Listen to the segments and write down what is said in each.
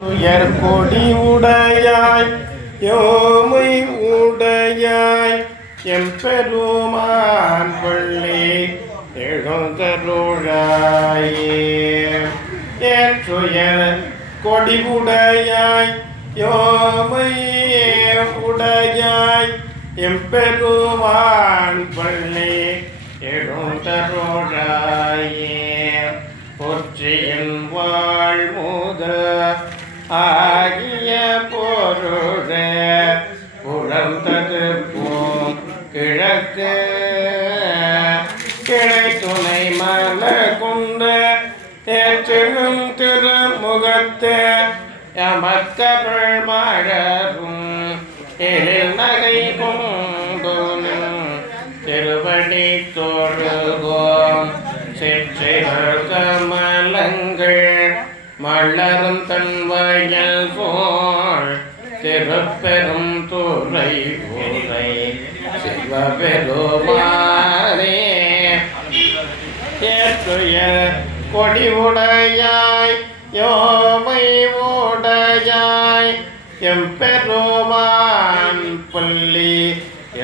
உயர் கொடி உடையாய் யோமை உடையாய் எம்பெருமான் பள்ளி எழுந்தருளாயே. ஏற்றுயர் கொடி உடையாய் யோமை உடையாய் எம்பெருமான் பள்ளி எழுந்தருளாயே. பொற்றியின் வாழ்முத ஆகிய பொருளே உழந்தது போம் கிழக்கு. கிளை துணை மல கொண்ட ஏற்றினும் திருமுகத்து எமத்தமிழ் மழரும் எழில் நகை கொண்டோனும் திருவடி தொழுகோம். சிற்றிவர் கமலங்கள் வளரும் தன் வயல் போல் திருப்பெரும் துறை உரை சிவபெருமானே. ஏற்றுய கொடி உடையாய் யோமை உடையாய் எம்பெருமான் பள்ளி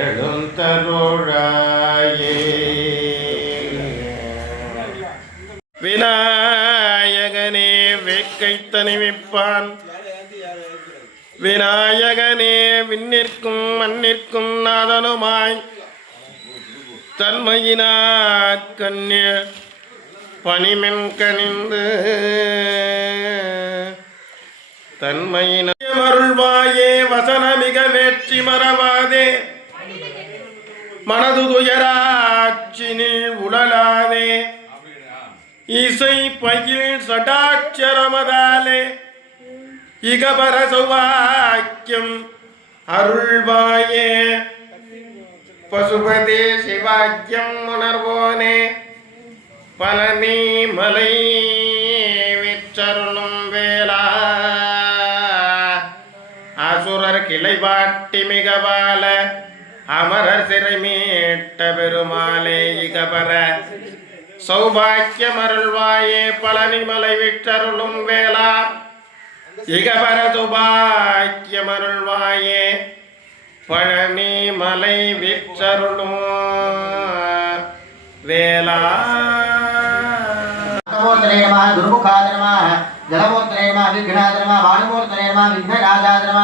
எழுந்தருளாயே. வினா வாழ்க்கை தணிவிப்பான் விநாயகனே விண்ணிற்கும் மண்ணிற்கும் நாதனுமாய். தன்மையினா கண்ணிய பனிமென் கனிந்து. தன்மையின அருள்வாயே வசனமிக வேற்றி மறவாதே. மனது துயராட்சினில் உடலாதே இசை பயில் சடாட்சரமதாலே இகபர சௌவாக்கியம் அருள்வாயே. பசுபதி சிவாக்கியம் உணர்வோனே. பழனி மலை விச்சருளும் வேளா. அசுரர் கிளை பாட்டி மிகபால அமரர் சிறை மீட்ட பெருமாளே இகபர. சௌபாக்கியமருள்வாயே பழனிமலை விட்டருளும் வேளா. இகபர சௌபாக்கியமருள்வாயே பழனி மலை விற்றருளும் வேளா மூர்த்தனே జలమూర్తనేమ విఘ్నాధర్మ వాణుమూర్తనేమ విఘ్నరాజాధర్మ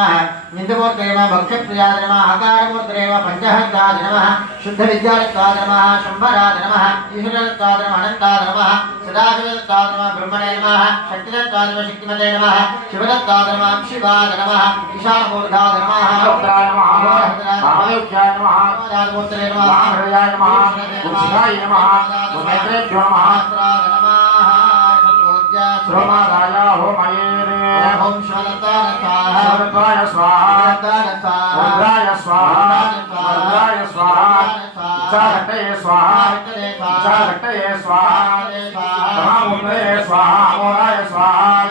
నిందమూర్తనేమ భక్ష్యప్రియాధర్మ ఆకారమూర్తనేమ పంచహస్తాధర్మ శుద్ధ విద్యాధర్మ శంభరాధర్మ ఈశ్వరత్వాధర్మ అనంతాధర్మ సదాశివత్వాధర్మ బ్రహ్మణే నమ శక్తిరత్వాధర్మ శక్తిమతే నమ శివరత్వాధర్మ శివాధర్మ ఈశానమూర్ధాధర్మ రాజమూర్తనే నమ నమ నమ श्रमराया होमये ॐ शरताय स्वाहा रुद्राय स्वाहा रुद्राय स्वाहा चारटे स्वाहा चारटे स्वाहा रामुद्रे स्वाहा मोराय स्वाहा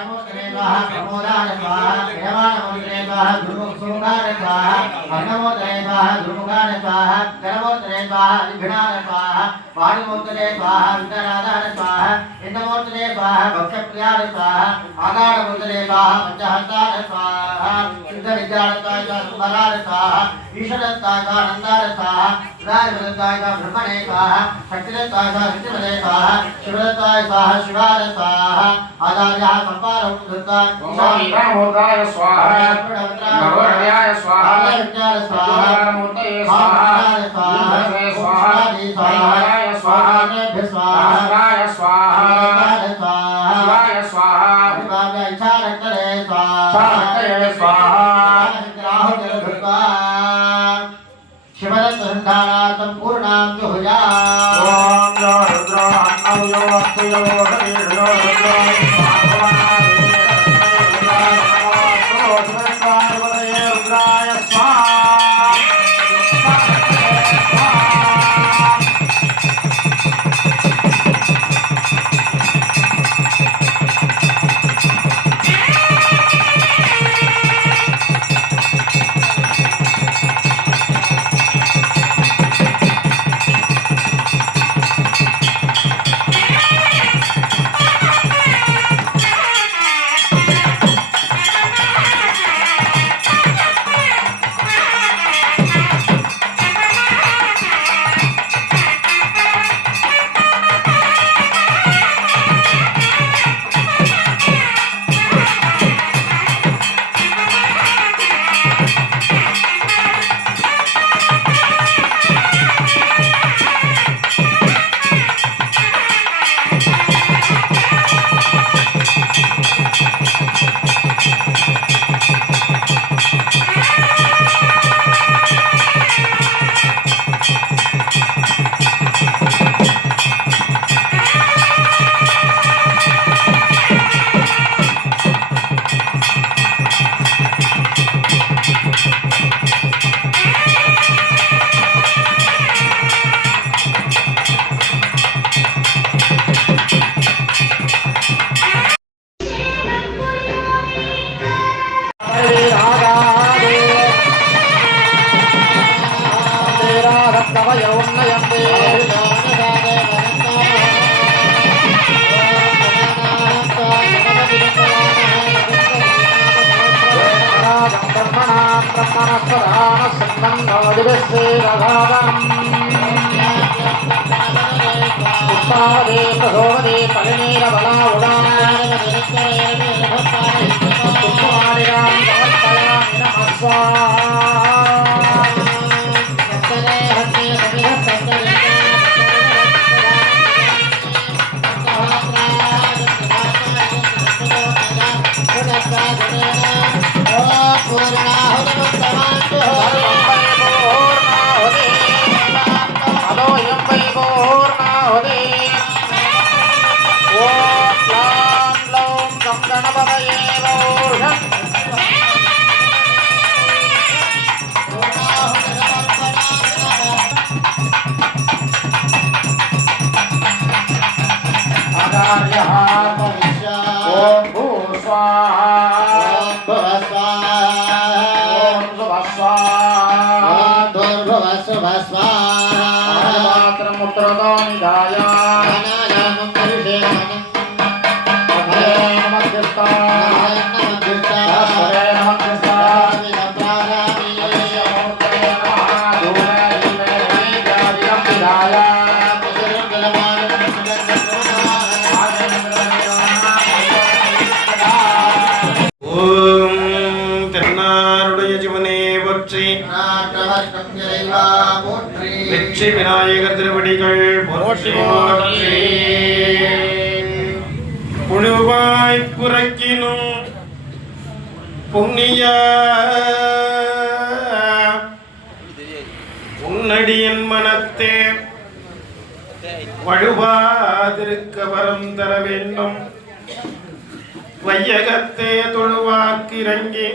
मोराय स्वाहा देवानमुद्रे स्वाहा दुर्मुखसुमुखाय स्वाहा भगवोद्रे स्वाहा दुर्मुखाय स्वाहा करवोद्रे स्वाहा विघ्नाय स्वाहा वाणिमुद्रे स्वाहा वक्षक्रियाय स्वाहा आगारमुदरे स्वाहा पञ्चहस्ताय स्वाहा सिद्धविद्यालताय सुबलाय स्वाहा ईश्वरत्ताय आनन्दाय स्वाहा सुरायवदत्ताय ब्रह्मणे स्वाहा शक्तिदत्ताय शक्तिपदे स्वाहा शिवदत्ताय स्वाहा शिवाय स्वाहा आचार्याः सम्पादमुद्धृताय स्वाहा स्वाहा स्वाहा स्वाहा स्वाहा வெற்றி விநாயகர் திருவடிகள் புழுவாய் குறைக்கினும் புண்ணிய உன்னடியின் மனத்தே வழுவாதிருக்க வரம் தர வேண்டும். வையகத்தே தொழுவாக்கிறங்கி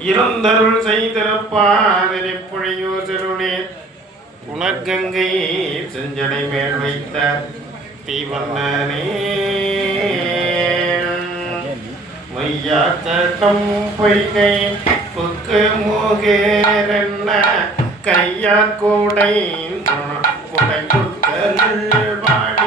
இருந்தருள் செய்திருப்பாதிரி புழையூசருளே புனர்கங்கை செஞ்சடை மேல் வைத்த தீவண்ணனே மையாத்த கம்பைகை புக்கு மூகேரென்ன. கையா கூடை குடை புத்தல் வாழ்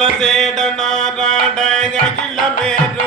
అలసేట నారాడ గగిల మీద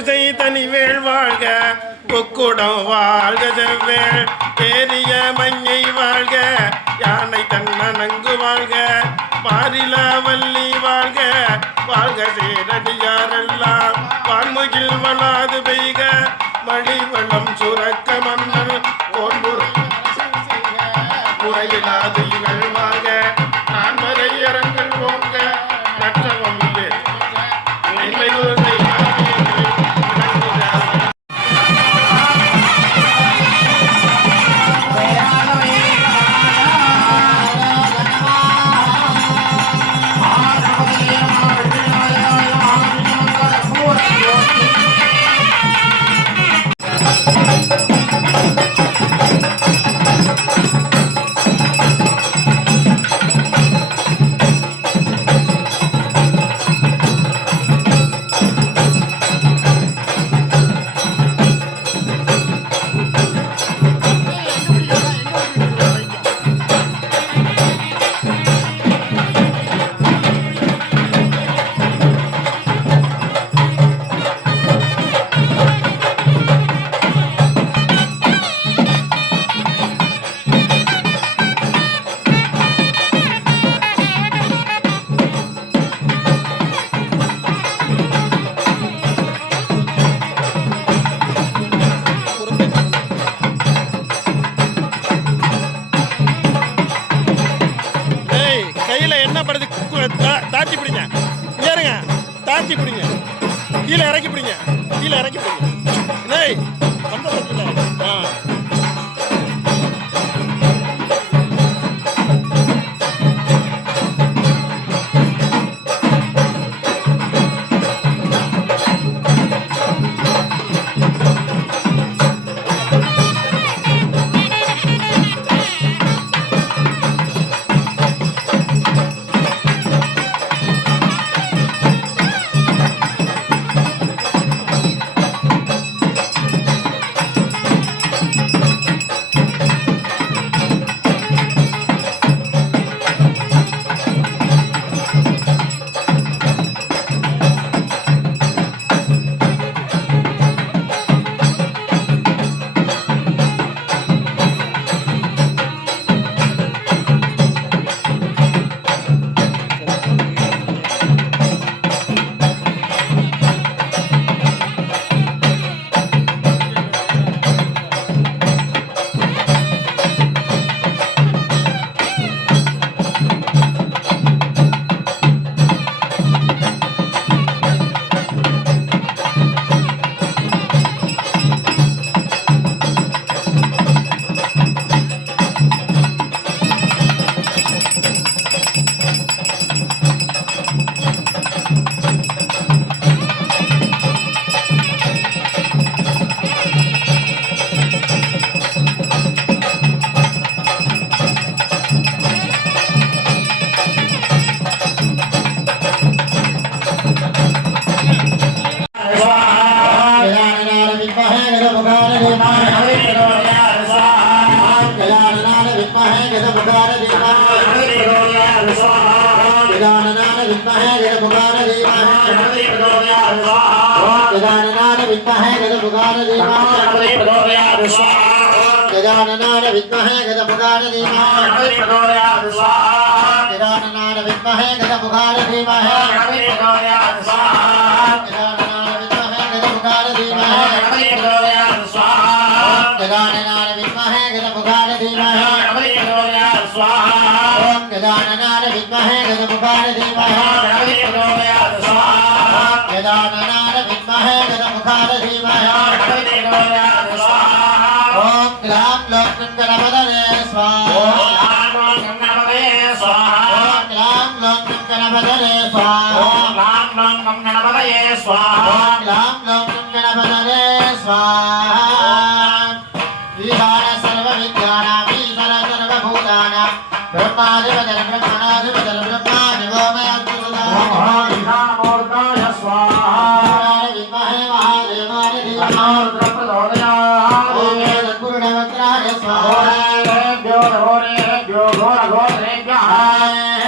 குடிசை தனிவேல் வாழ்க கொக்குடம் வாழ்க செவ்வேள். தேரிய மஞ்சை வாழ்க யானை தன்னனங்கு வாழ்க. பாரில வள்ளி வாழ்க வாழ்க சேரடியாரெல்லாம். வான்முகில் வளாது பெய்க மழி வளம் சுரக்க மன்னல் यदाननान विद्महे गजमुखान धीमः यदाननान विद्महे गजमुखान धीमः ॐ ग्लां लोकङ्करपदने स्वाहा ॐ ग्लां लोकङ्करपदने स्वाहा ॐ ग्लां लोकङ्करपदये स्वाहा ॐ ग्लां लोकङ्करपदने स्वाहा घोर घोर घोर घोर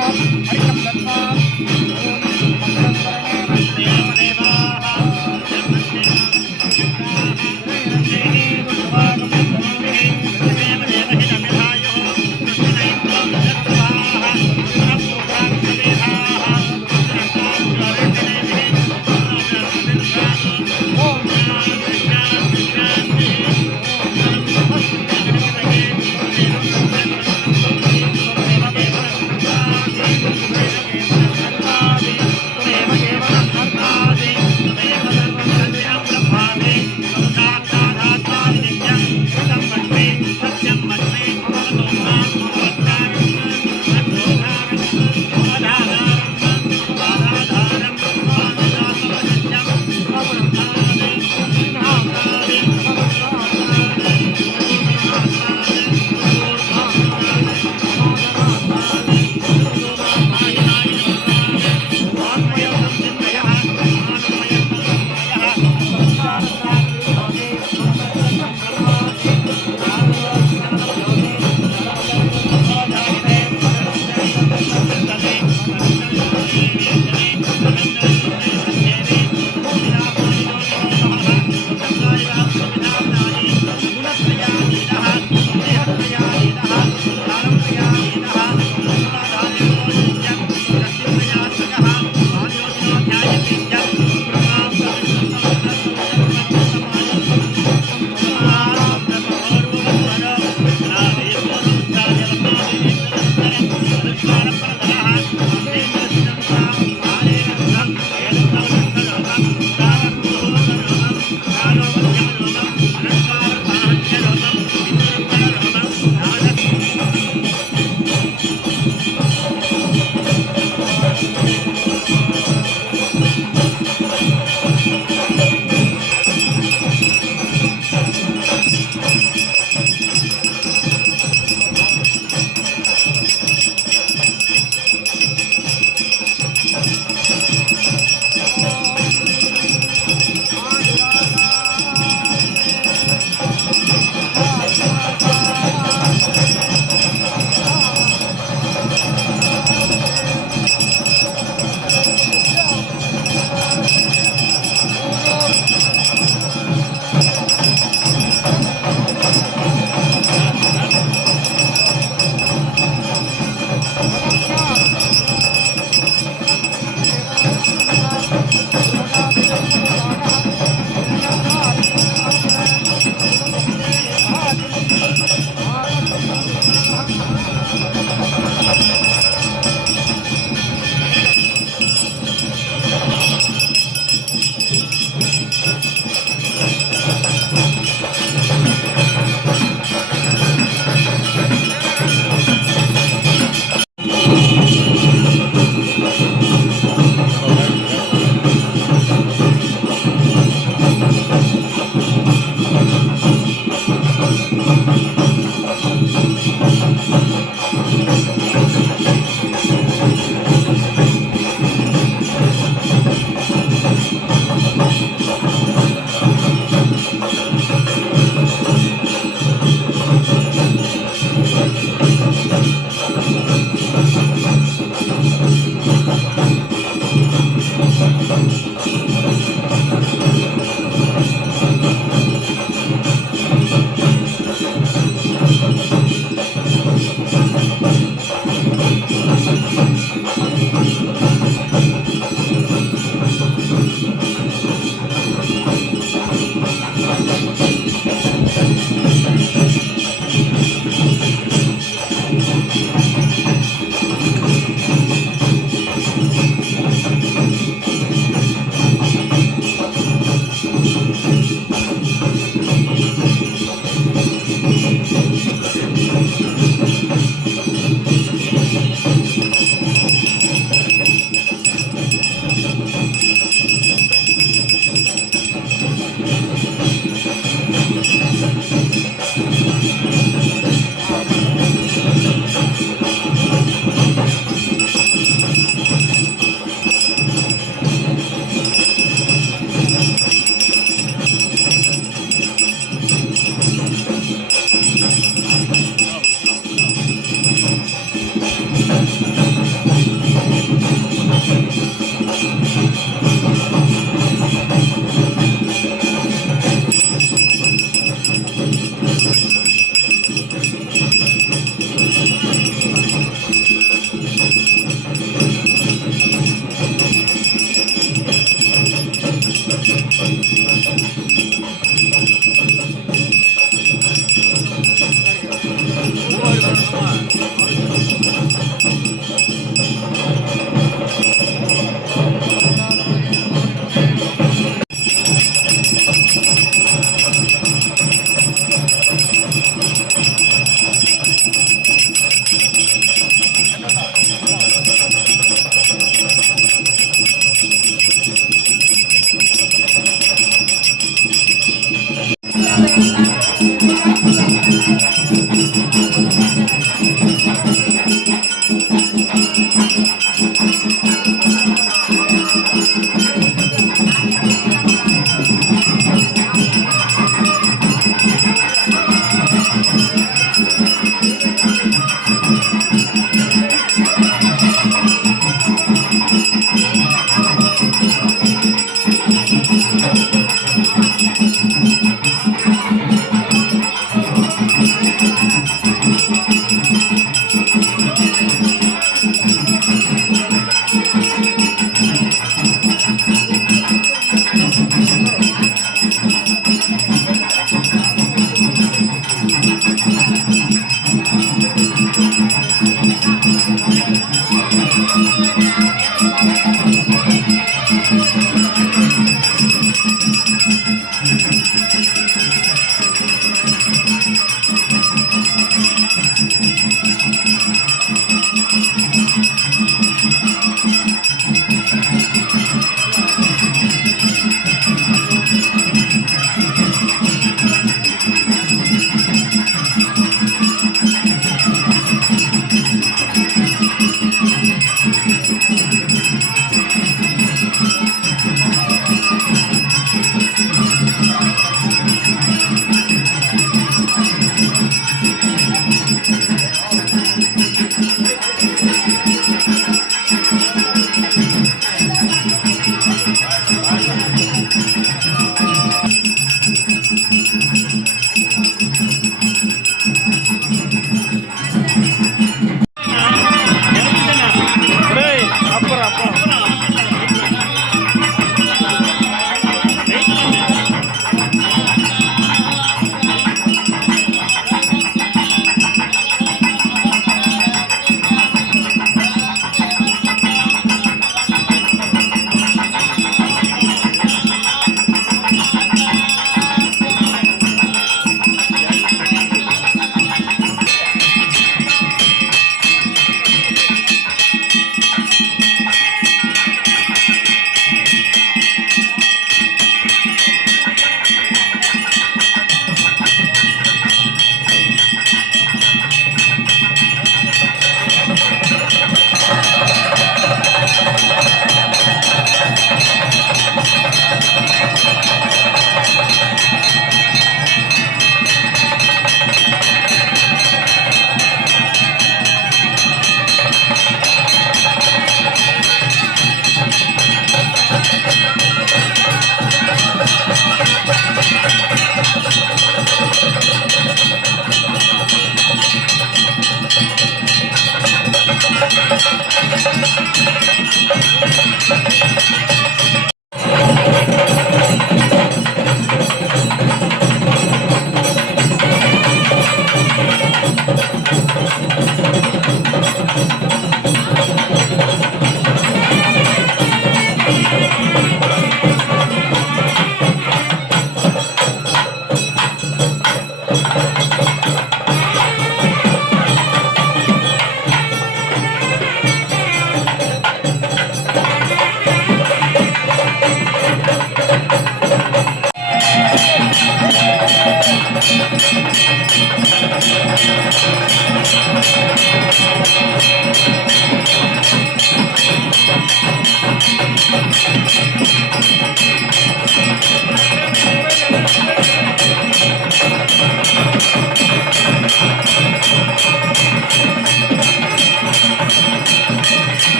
job.